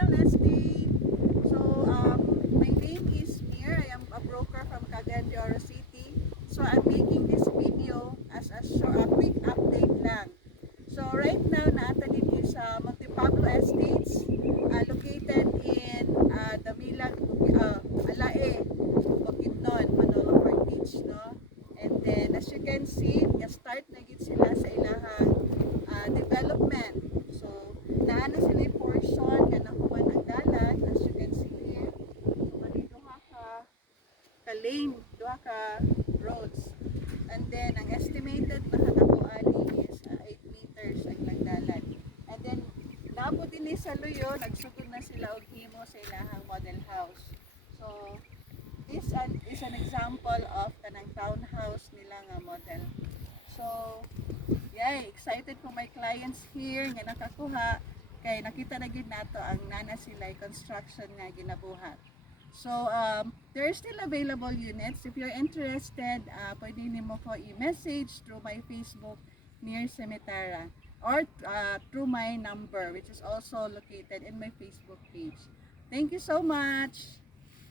real estate. So, my name is Mir. I am a broker from Cagayan de Oro City. So, I'm making this video as a quick update lang. So, right now, naata din sa Monte Pablo Estates, located in Damilag, Alae, Bukidnon, Manolo Park Beach, no? And then, as you can see, start na gid sila sa ilahang development. So, naana sila yung portion nga nakuha ng dalan, as you can see here. So, mali duha ka lane, duha ka roads. And then, ang estimated na katapuan is 8 meters ang nagdalan. And then, nabo din sa Luyo, nagsugod na sila og himo sa ilahang model house. So, this is an example of kanang townhouse nila nga model. So, yay, excited po my clients here nga nakakuha kay nakita na gid nato ang nana sila construction nga ginabuhat. So, there are still available units. If you're interested, pwede nimo ko i-message through my Facebook near Cemetara or through my number which is also located in my Facebook page. Thank you so much.